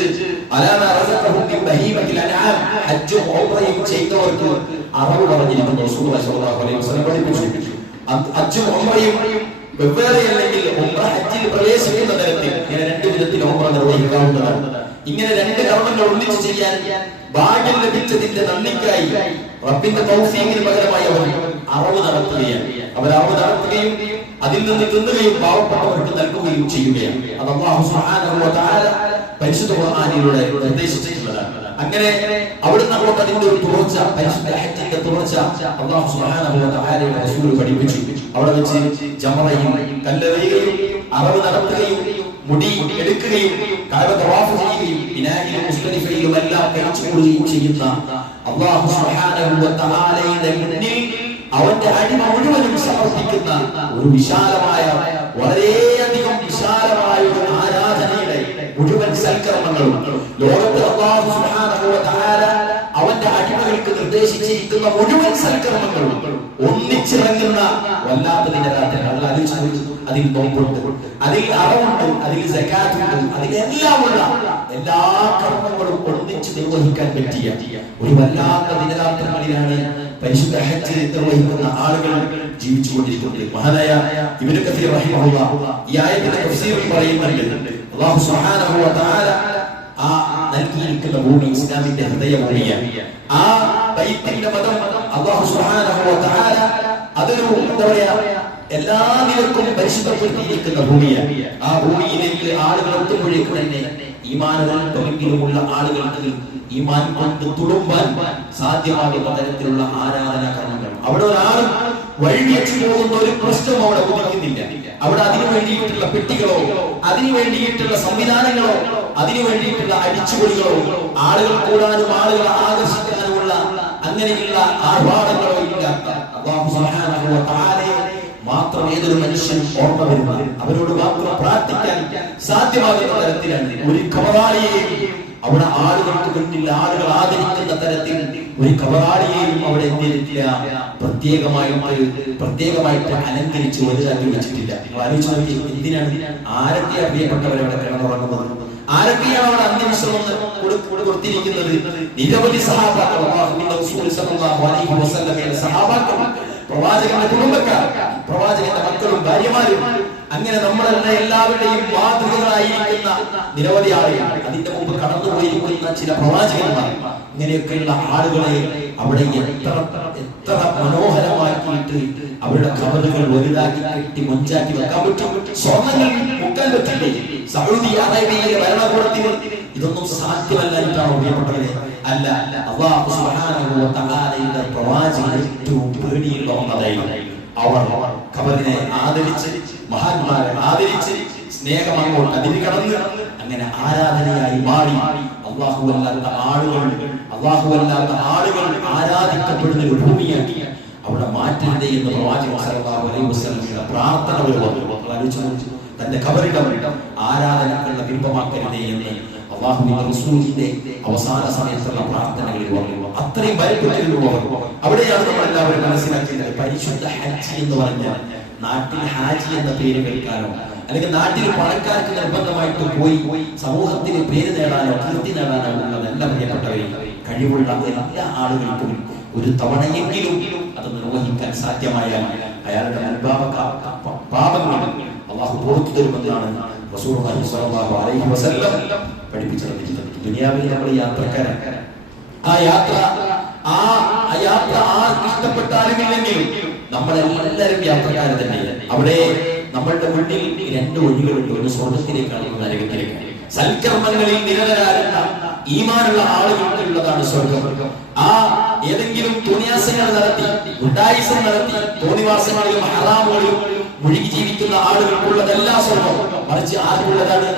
അലാമ റസഖഹും മിൻ ബഹീമത്തിൽ അൻആം, ഹജ്ജും ഉംറയും ചെയ്തവർക്ക് അറവ് പറഞ്ഞിരിക്കുന്നു. റസൂലുള്ളാഹി സ്വല്ലല്ലാഹു അലൈഹി വസല്ലം പഠിപ്പിച്ചു, ഹജ്ജും ഉംറയും വെവ്വേറെയല്ലെങ്കിൽ ഉംറ ഹജ്ജിൽ പ്രവേശിക്കുന്ന തരത്തിൽ ഇങ്ങനെ 2 വിധത്തിൽ ഉംറ നിർവഹിക്കാവുന്നതാണ്. ഇങ്ങനെ 2 കർമ്മങ്ങൾ ഒന്നിച്ച് ചെയ്യാൻ ഭാഗ്യം ലഭിച്ചതിന്റെ നന്ദിക്കായി റബ്ബിന്റെ തൗഫീഖിന് പകരമായി അവർ അറവ് നടത്തുകയാണ്. അവർ അറവ് നടത്തുകയും അതിൽ നിന്ന് തിന്നുകയും പാവപ്പെട്ടവർക്ക് നൽകുകയും ചെയ്യുകയാണ്. അത് അല്ലാഹു സുബ്ഹാനഹു വ തആല പരിശുദ്ധ ഖുർആനിലൂടെ നിർദ്ദേശിച്ചിട്ടുള്ളതാണ്. അങ്ങനെ അവിടുന്ന് അങ്ങോട്ട് അതിന്റെ ഒരു തുടർച്ച, പരിശുദ്ധ ഹജ്ജിന്റെ തുടർച്ച അല്ലാഹു സുബ്ഹാനഹു വ തആലയുടെ റസൂൽ പഠിപ്പിച്ചു. അവിടെ വെച്ച് ജമറയും കല്ലെറിയുകയും അറവ് നടത്തുകയും മുടി എടുക്കുകയും കഅബ തവാഫ് ചെയ്യുകയും മിനായിലും മുസ്ദലിഫയിലും എല്ലാം കഴിച്ചുകൊള്ളുകയും ചെയ്യുന്ന അല്ലാഹു സുബ്ഹാനഹു വ തആലയുടെ മുന്നിൽ അവന്റെ അടിമ മുഴുവനും സമർപ്പിക്കുന്ന ഒരു വിശാലമായ, വളരെയധികം ഉദ്ദേശിച്ചിരിക്കുന്ന മുഴുവൻ സൽക്കർമ്മങ്ങളും ഒന്നിച്ചിറങ്ങുന്ന വല്ലാത്ത ദിനരാത്രങ്ങൾ. അതിൽ നോമ്പുണ്ട്, അതിൽ അറവുണ്ട്, അതിൽ സകാത്തുണ്ട്, അതിലെല്ലാമുള്ള എല്ലാ കർമ്മങ്ങളും ഒന്നിച്ച് നിർവഹിക്കാൻ പറ്റിയ ഒരു വല്ലാത്ത ദിനരാത്രങ്ങളിലാണ് പരിശുദ്ധ ഹജ്ജ് നിർവഹിക്കുന്ന ആളുകൾ ജീവിച്ചുകൊണ്ടിരിക്കുന്നത്. മഹാനായ ഇബ്നു കസീർ റഹിമഹുല്ലാഹ് ഈ ആയത്തിന്റെ തഫ്സീറിൽ പറയുന്നുണ്ട്, അല്ലാഹു സുബ്ഹാനഹു വ തആല ആ നൽകിയിരിക്കുന്ന ഭൂമി ഇസ്ലാമിന്റെ ഹൃദയഭൂമിയാണ്. ആ ബൈത്തിന്റെ മതം അല്ലാഹു സുബ്ഹാനഹു വ തആല അതൊരു എന്താ പറയാ എല്ലാ നിലക്കും പരിശുദ്ധപ്പെടുത്തിയിരിക്കുന്ന ഭൂമിയാണ്. ആ ഭൂമിയിലേക്ക് ആളുകൾ എത്തുമ്പോഴേക്ക് തന്നെ ഈമാനുകളുള്ള ആളുകൾക്ക് ഈമാൻ കൊണ്ട് തുളുമ്പാൻ സാധ്യമാകുന്ന തരത്തിലുള്ള ആരാധനാ കർമ്മങ്ങൾ അവിടെ ഒരാളും വഴിവെച്ചു പോകുന്ന ഒരു പ്രശ്നം അവിടെ ഉദിക്കുന്നില്ല. അവിടെ അതിനു വേണ്ടിയിട്ടുള്ള പെട്ടികളോ അതിനു വേണ്ടിയിട്ടുള്ള സംവിധാനങ്ങളോ അതിനു വേണ്ടിയിട്ടുള്ള അടിച്ചുപൊളികളോ ആളുകൾ കൂടാനും ആളുകളെ ആകർഷിക്കാനുമുള്ള അങ്ങനെയുള്ള ആഹ്വാനങ്ങളോ ഇല്ലാത്ത അല്ലാഹു സുബ്ഹാനഹു വ തആലയെ മാത്രം ഏതൊരു മനുഷ്യനും ഓർമ്മ വരുന്ന അവരോട് മാത്രം പ്രാർത്ഥിക്കാൻ സാധ്യമാകുന്ന തരത്തിലാണ് ഒരു ഖബറാളിയെയും അവിടെ ആളുകൾക്ക് മുന്നിൽ ആളുകൾ ആദരിക്കുന്ന തരത്തിൽ ഒരു ഖബറാളിയെയും അവിടെ എന്തില്ല പ്രത്യേകമായിട്ട് അലങ്കരിച്ച് വലുതാക്കി വെച്ചിട്ടില്ല. ആലോചിച്ച് നോക്കി, എന്തിനാണ് ആരൊക്കെയാ പ്രിയപ്പെട്ടവരെ അവിടെ കിടന്നുറങ്ങുന്നത്? ആരൊക്കെയാണ് അവിടെ അന്ത്യവിശ്രമം കൊടുത്തിരിക്കുന്നത്? നിരവധി സഹാബാക്കൾ, സഹാബാക്കൾ, പ്രവാചകന്റെ കുടുംബക്കാർ, പ്രവാചകന്റെ മക്കളും ഭാര്യമാരും, അങ്ങനെ നമ്മളെല്ലാം എല്ലാവരുടെയും മാതൃകകളായിരിക്കുന്ന നിരവധി ആളുകൾ, അതിന്റെ മുമ്പ് കടന്നുപോയിരിക്കുന്ന ചില പ്രവാചകന്മാർ, ഇങ്ങനെയൊക്കെയുള്ള ആളുകളെ അവിടെ എത്ര മനോഹരമാക്കിയിട്ട് അവരുടെ ഖബറുകൾ വലുതാക്കി കെട്ടി മൊഞ്ചാക്കി വെക്കാൻ പറ്റും. സ്വർണ്ണങ്ങൾ മുക്കാൻ പറ്റില്ലേ? സൗദി അറേബ്യയിലെ ഭരണകൂടത്തിന് ഇതൊന്നും സാധ്യമല്ലായിട്ടാണ് പ്രിയപ്പെട്ടവരെ. അല്ല, അല്ലാഹു സുബ്ഹാനഹു വ തആലയുടെ പ്രവാചകൻ ഏറ്റവും പേടിയുള്ള ഒന്നതായിരുന്നു. അവർ ഖബറിനെ ആദരിച്ച്, മഹാന്മാരെ ആദരിച്ച്, സ്നേഹം അങ്ങോട്ട് അതിര് കടന്ന് അങ്ങനെ ആരാധനയായി മാറി അല്ലാഹുവല്ലാത്ത ആളുകൾ ആരാധിക്കപ്പെടുന്ന ഒരു ഭൂമിയാക്കി അവിടെ മാറ്റരുതേ എന്ന് പ്രവാചകൻ സല്ലല്ലാഹു അലൈഹി വസല്ലമയുടെ പ്രാർത്ഥന ആലോചിച്ചു. തന്റെ ഖബറിടം ആരാധനക്കുള്ള ബിംബമാക്കരുതേ എന്ന് അല്ലാഹുവിന്റെ റസൂലിന്റെ അവസാന സമയത്തുള്ള പ്രാർത്ഥനകളിൽ വന്നു. അത്രയും ഭയപ്പെട്ടിരുന്നു. അവിടെയാണ് നമ്മൾ എല്ലാവരും മനസ്സിലാക്കിയത്, പരിശുദ്ധ ഹജ്ജ് എന്ന് പറഞ്ഞാൽ നാട്ടിൽ ഹാജി എന്ന പേര് കേൾക്കാനോ അല്ലെങ്കിൽ നാട്ടിൽ പണക്കാർക്ക് നിർബന്ധമായിട്ട് പോയി സമൂഹത്തിന് പേര് നേടാനോ കീർത്തി നേടാനോ ഉള്ളതല്ല പ്രിയപ്പെട്ടവരെ. കഴിവുള്ള എല്ലാ ആളുകൾക്കും ഒരു തവണയെങ്കിലും അത് നിർവഹിക്കാൻ സാധ്യമായാൽ അയാളുടെ പാപങ്ങൾ അല്ലാഹു പുറത്തു തരുമെന്നാണ് റസൂലുള്ളാഹി സ്വല്ലല്ലാഹു അലൈഹി വസല്ലം പഠിപ്പിച്ചിരിക്കുന്നത്. ദുനിയാവിൽ നമ്മൾ യാത്രക്കാരാണ്. ആ യാത്ര ആർക്ക് ഇഷ്ടപ്പെട്ടാലുമില്ലെങ്കിലും നമ്മളെല്ലാവരും യാത്രക്കാർ തന്നെയാണ്. അവിടെ നമ്മളുടെ മുന്നിൽ രണ്ട് വഴികളുണ്ട്, ഒരു സ്വർഗത്തിലേക്കാണ്, ഒരു നരകത്തിലേക്കാണ്. സൽക്കർമ്മങ്ങളിൽ നിരതരാകുന്ന ഈമാനുള്ള ആളുകൾക്കുള്ളതാണ് സ്വർഗം. ആ ഏതെങ്കിലും തോന്നിയാസങ്ങൾ നടത്തി, ഗുണ്ടായിസം നടത്തി, തോന്നിവാസങ്ങളിലും ഹറാമുകളിലും മുഴുകി ജീവിക്കുന്ന ആളുകൾക്കുള്ളതല്ല സ്വർഗം. മറിച്ച് ആർക്കുള്ളതാണ്?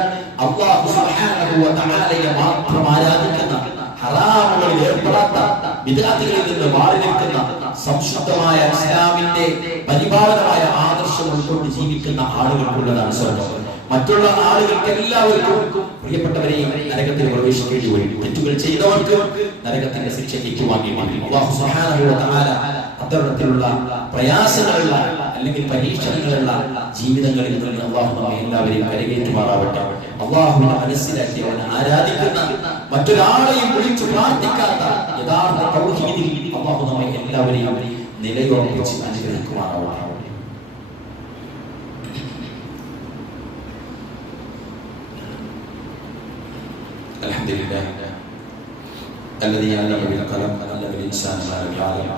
അല്ലാഹു സുബ്ഹാനഹു വ തആലയെ മാത്രം ആരാധിക്കുന്ന, ഹറാമുകളിൽ ഏർപ്പെടാത്ത, ബിദ്അത്തുകളിൽ നിന്ന് മാറി നിൽക്കുന്ന, സംശുദ്ധമായ ഇസ്ലാമിന്റെ പരിപാലനമായ ആദർശം ഉൾക്കൊണ്ട് ജീവിക്കുന്ന ആളുകൾക്കുള്ളതാണ് സ്വർഗം. മറ്റുള്ള ആളുകൾക്ക് എല്ലാവർക്കും പ്രിയപ്പെട്ടവരെ നരകത്തിൽ പ്രവേശിക്കേണ്ടി വരും. തെറ്റുകൾ ചെയ്തവർക്ക് നരകത്തിന്റെ ശിക്ഷ ഏറ്റുവാങ്ങി മാറ്റും. അല്ലാഹു സുബ്ഹാനഹു വ തആല അത്തരത്തിലുള്ള പ്രയാസങ്ങളുള്ള അല്ലെങ്കിൽ പരീക്ഷണങ്ങളുള്ള ജീവിതങ്ങളിൽ നിന്ന് അല്ലാഹു നമ്മെ എല്ലാവരെയും കരകയറ്റുമാറാവട്ടെ. അല്ലാഹുവിനെ മനസ്സിലാക്കി അവനെ ആരാധിക്കുന്ന, മറ്റൊരാളെയും വിളിച്ചു പ്രാർത്ഥിക്കാത്ത യഥാർത്ഥ തൗഹീദിൽ അല്ലാഹു നമ്മെ എല്ലാവരെയും നിലയുറപ്പിച്ച് അനുഗ്രഹിക്കുമാറാവട്ടെ. അൽഹംദുലില്ലാഹ് الذي علم بالقلم علم الإنسان ما لم يعلم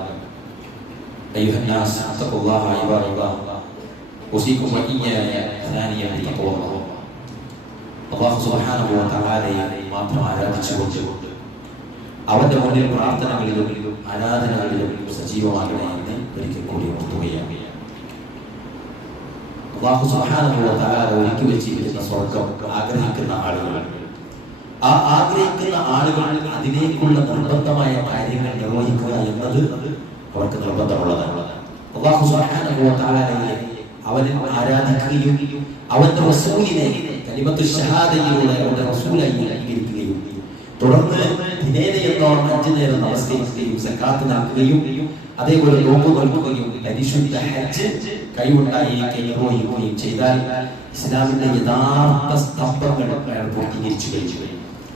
أيها الناس اتقوا الله عباد الله أوصيكم وإياي ثانيا بتقوى الله. അല്ലാഹു സുബ്ഹാനഹു വ തആലയെ മാത്രം ആരാധിച്ചുകൊണ്ട് അവന്റെ മുന്നിൽ പ്രാർത്ഥനകളിലും ആരാധനകളിലും സജീവമാകണേ എന്ന് ഒരിക്കൽ കൂടി ഓർത്തുകയാണ്. അല്ലാഹു സുബ്ഹാനഹു വ തആല ഒരുക്കി വെച്ചിരിക്കുന്ന സ്വർഗ്ഗം ആഗ്രഹിക്കുന്ന ആളുകൾ, ആ ആഗ്രഹിക്കുന്ന ആളുകൾ അതിലേക്കുള്ള നിർബന്ധമായ കാര്യങ്ങൾ നിർവഹിക്കുക എന്നത് അവർക്ക് നിർബന്ധമുള്ളതാണ്. അല്ലാഹു സുബ്ഹാനഹു വ തആലയെ അവനെ ആരാധിക്കുകയും അവന്റെ റസൂലിനെ കലിമത്തുൽ ഷഹാദയിലൂടെ അവന്റെ റസൂലായി അംഗീകരിക്കുകയും തുടർന്ന് ദിനേനയെന്നോണം 5 നേരം നമസ്കരിക്കുകയും സക്കാത്ത് നൽകുകയും അതേപോലെ നോമ്പ് നോൽക്കുകയും പരിശുദ്ധ ഹജ്ജ് കൈകൊണ്ടായിരിക്കെ നിർവഹിക്കുകയും ചെയ്താൽ ഇസ്ലാമിന്റെ യഥാർത്ഥ സ്തംഭങ്ങൾ അയാൾ പൂർത്തീകരിച്ചു കഴിഞ്ഞു.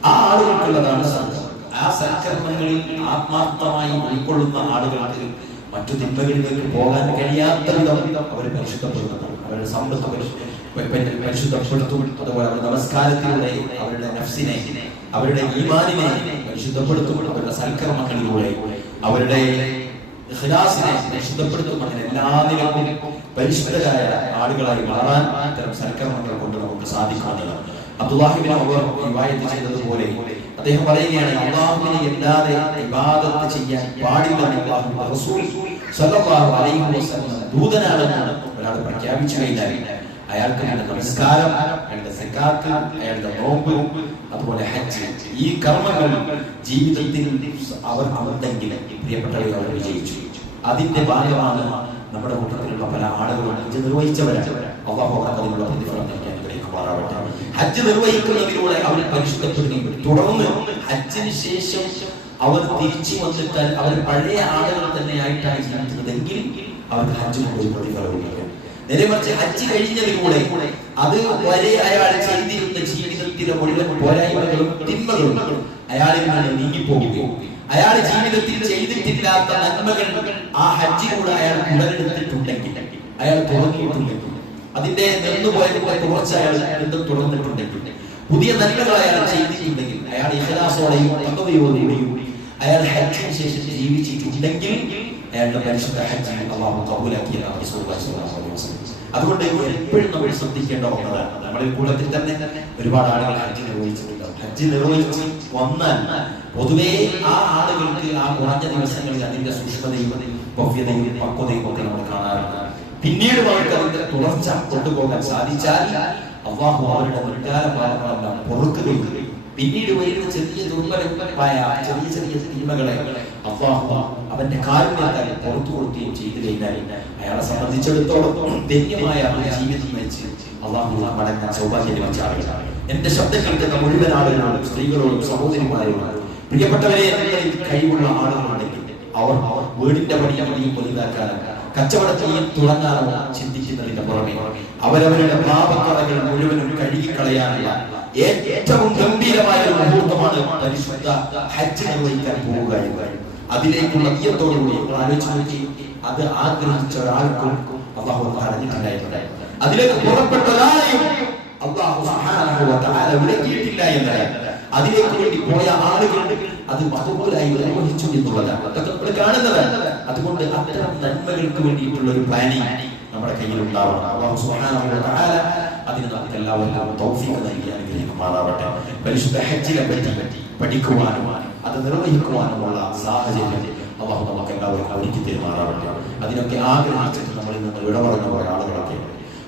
ആ ആളുകൾക്കുള്ളതാണ് സംഘം. ആ സൽക്കർമ്മങ്ങളിൽ ആത്മാർത്ഥമായി ഉൾക്കൊള്ളുന്ന ആളുകൾക്ക് മറ്റു തിന്മകളിലേക്ക് പോകാൻ കഴിയാത്ത വിധം അവർ പരിശുദ്ധപ്പെടുന്നു. അവരുടെ സമ്പത്ത് പരിശുദ്ധപ്പെടുത്തും. അതുപോലെ അവരുടെ നമസ്കാരത്തിലൂടെ അവരുടെ നഫ്സിനെ, അവരുടെ ഈമാനിനെ പരിശുദ്ധപ്പെടുത്തും. അവരുടെ സൽക്കർമ്മങ്ങളിലൂടെ അവരുടെ ഇഖ്ലാസിനെ പരിശുദ്ധപ്പെടുത്തും. അങ്ങനെ എല്ലാ നിലക്കും പരിശുദ്ധരായ ആളുകളായി മാറാൻ ഇത്തരം സൽക്കർമ്മങ്ങൾ കൊണ്ട് നമുക്ക് സാധിക്കുന്നതാണ്. അബ്ദുല്ലാഹി ഇബ്നു ഉമർ റിവായത്ത് ചെയ്തതുപോലെ അദ്ദേഹം പറയുകയാണ്, അല്ലാഹുവിനെ അല്ലാതെ ഇബാദത്ത് ചെയ്യാൻ പാടില്ലെന്ന് അല്ലാഹുവിന്റെ റസൂൽ സ്വല്ലല്ലാഹു അലൈഹി വസല്ലം ദൂതനാണെന്ന് ഒരാൾ പ്രഖ്യാപിച്ചു കഴിഞ്ഞാൽ അയാൾക്ക് അയാളുടെ നമസ്കാരം, അയാളുടെ സക്കാത്ത്, അയാളുടെ നോമ്പ്, അതുപോലെ ഹജ്ജ്, ഈ കർമ്മങ്ങൾ ജീവിതത്തിൽ അവർ ഉണ്ടെങ്കിൽ പ്രിയപ്പെട്ടവരെ അവർ വിജയിച്ചു. അതിന്റെ ഭാഗമാണ് നമ്മുടെ കൂട്ടത്തിലുള്ള പല ആളുകളും ഹജ്ജ് നിർവഹിച്ചവരാണ്. അല്ലാഹു അതിനുള്ള പ്രതിഫലം നൽകാൻ ആഗ്രഹിക്കുമാറാവട്ടെ. ഹജ്ജ് നിർവഹിക്കുന്നതിലൂടെ അവർ പരിശുദ്ധപ്പെടുകയും തുടർന്ന് ഹജ്ജിന് ശേഷം അവർ തിരിച്ചു വന്നിട്ടാൽ അവർ പഴയ ആളുകൾ തന്നെയായിട്ടാണ് ജീവിക്കുന്നതെങ്കിൽ അവർക്ക് ഹജ്ജ് കൊണ്ട് ഒരു പ്രതിഫലവും നൽകും. നേരെമറിച്ച് ഹജ്ജ് കഴിഞ്ഞതിലൂടെ അത് വരെ അയാൾ ചെയ്തിരുന്ന ജീവിതത്തിലെ മുഴുവൻ പോരായ്മകളും തിന്മകളും അയാളിൽ നിന്ന് നീങ്ങിപ്പോവുകയും അയാൾ ജീവിതത്തിൽ ചെയ്തിട്ടില്ലാത്ത നന്മകൾ ആ ഹജ്ജിലൂടെ അയാൾ ഉടലെടുത്തിട്ടുണ്ടെങ്കിൽ, അയാൾ തുടങ്ങിയിട്ടുണ്ടെങ്കിൽ, അതിന്റെ നിന്നുപോയതിന്റെ തുടർച്ച അയാൾ തുടർന്നിട്ടുണ്ടെങ്കിൽ, പുതിയ നന്മകൾ അയാൾ ചെയ്തിട്ടുണ്ടെങ്കിൽ, അയാൾ ഇഖ്ലാസോടെയും തഖ്വയോടെയും അയാൾ ഹജ്ജിന് ശേഷം ജീവിച്ചിട്ടുണ്ടെങ്കിൽ അയാളുടെ പരിശുദ്ധ ഹജ്ജ് അല്ലാഹു ഖബൂലാക്കിയതാണ് റസൂലുള്ളാഹി സ്വല്ലല്ലാഹു അലൈഹി വസല്ലം. അതുകൊണ്ട് എപ്പോഴും നമ്മൾ ശ്രദ്ധിക്കേണ്ട ഒന്നതാണ്. നമ്മുടെ കൂട്ടത്തിൽ തന്നെ ഒരുപാട് ആളുകൾ ഹജ്ജ് നിർവഹിച്ചിട്ടുണ്ട്. ഹജ്ജ് നിർവഹിച്ച് വന്നാൽ പൊതുവേ ആ ആളുകൾക്ക് ആ കുറഞ്ഞ ദിവസങ്ങളിൽ അതിന്റെ സൂക്ഷ്മതയും ഭവ്യതയും പക്വതയും ഒക്കെ നമ്മൾ കാണാറുണ്ട്. പിന്നീട് അവർക്ക് അതിന്റെ തുടർച്ച കൊണ്ടുപോകാൻ സാധിച്ചാൽ അല്ലാഹു അവരുടെ മുൻകാല പാപങ്ങളെല്ലാം പൊറുക്കുകയും പിന്നീട് വരുന്ന ചെറിയ ദുർബലമായ ചെറിയ തിന്മകളെ അല്ലാഹു അവന്റെ കാരുണ്യത്താൽ പുറത്തു കൊടുക്കുകയും ചെയ്തു കഴിഞ്ഞാൽ അയാളെ സംബന്ധിച്ചിടത്തോളം ധന്യമായ ഒരു ജീവിതം നയിച്ച് അല്ലാഹു മടങ്ങാൻ സൗഭാഗ്യം ലഭിച്ച ആളുകളാണ്. എന്റെ ശബ്ദം കേൾക്കുന്ന മുഴുവൻ ആളുകളോടും, സ്ത്രീകളോടും, സഹോദരിമാരോടും, പ്രിയപ്പെട്ടവരെ, നിങ്ങളിൽ കഴിവുള്ള ആളുകളുണ്ടെങ്കിൽ അവർ വീടിന്റെ പണിയും വലുതാക്കാനും കച്ചവടത്തെയും തുടങ്ങാനോ ചിന്തിക്കുന്നതിന്റെ പുറമെ അവരവരുടെ പാപക്കറകൾ മുഴുവനും കഴുകിക്കളയാനുള്ള ഏറ്റവും ഗംഭീരമായ ഒരു മുഹൂർത്തമാണ് പരിശുദ്ധ ഹജ്ജ് നിർവഹിക്കാൻ പോവുക എന്നത്. അതിലേക്കുള്ള നിയത്തോടുകൂടി ആലോചിച്ച് നോക്കി, അത് ആഗ്രഹിച്ച ഒരാൾക്കും അല്ലാഹു പറഞ്ഞിട്ടുണ്ടായിട്ടുണ്ട്. അതിലേക്ക് പുറപ്പെട്ട ഒരാളെയും അല്ലാഹു സുബ്ഹാനഹു വ തആല വിലക്കിയിട്ടില്ല എന്നതാണ്. അതിലേക്ക് വേണ്ടി പോയ ആളുകൾ അത് മഹബൂലായി നിർവഹിച്ചു എന്നുള്ളതാണ് അതൊക്കെ നമ്മൾ കാണുന്നതാണ്. അതുകൊണ്ട് അത്തരം നന്മകൾക്ക് വേണ്ടിയിട്ടുള്ള ഒരു പ്ലാനിങ് നമ്മുടെ കയ്യിൽ ഉണ്ടാവണം. അല്ലാഹു സുബ്ഹാനഹു വ തആല അതിന് നമുക്ക് എല്ലാവർക്കും തൗഫീഖ് നൽകി അനുഗ്രഹിക്കുമാറാവട്ടെ. പരിശുദ്ധ ഹജ്ജിനെ പറ്റി പഠിക്കുവാനും അത് നിർവഹിക്കുവാനുമുള്ള സാഹചര്യം അല്ലാഹു നമുക്ക് എല്ലാവർക്കും ഒരുക്കി തരുമാറാവട്ടെ. അതിനൊക്കെ ആഗ്രഹിച്ചിട്ട് നമ്മളിൽ നിന്ന് വിടപറഞ്ഞു പോയ ആളുകളൊക്കെ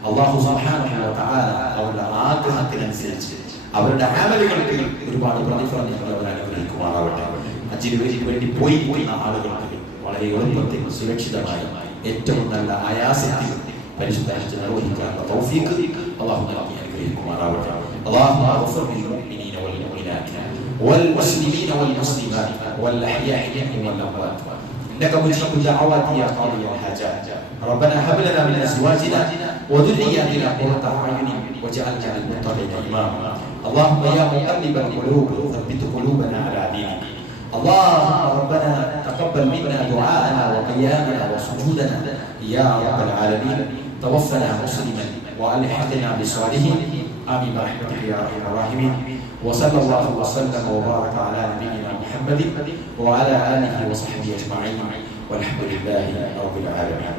അല്ലാഹു സുബ്ഹാനഹു വ തആല അവരുടെ ആഗ്രഹത്തിനനുസരിച്ച് അവരുടെ അമലുകൾക്ക് ഒരുപാട് പ്രതിഫലം അവർ അനുഗ്രഹിക്കുമാറാവട്ടെ. ഹജ്ജിന് വേണ്ടി പോയി ആളുകൾക്ക് വളരെ എളുപ്പത്തിൽ സുരക്ഷിതമായി ഏറ്റവും നല്ല ആയാസത്തിൽ പരിശുദ്ധ ഹജ്ജ് നിർവഹിക്കാനുള്ള തൗഫീഖ് അല്ലാഹു നൽകി അനുഗ്രഹിക്കുമാറാവട്ടെ. അല്ലാഹു അഗ്ഫിർ ലിൽ മുഅ്മിനീന വൽ മുഅ്മിനാത്ത് വൽ മുസ്ലിമീന വൽ മുസ്ലിമാത്ത് വൽ അഹ്യാഇ മിൻഹും വൽ അംവാത് إنك مجيب الدعوات يا قاضي الحاجات ربنا هب لنا من أزواجنا وذرياتنا قرة أعين واجعلنا للمتقين إماما اللهم يا مقلب القلوب ثبت قلوبنا على دينك اللهم ربنا تقبل منا دعاءنا وقيامنا وسجودنا يا رب العالمين توفنا مسلما وألحقنا بالصالحين آمين برحمتك يا أرحم الراحمين وصلى الله وسلم وبارك على نبينا محمد وعلى آله وصحبه أجمعين والحمد لله رب العالمين.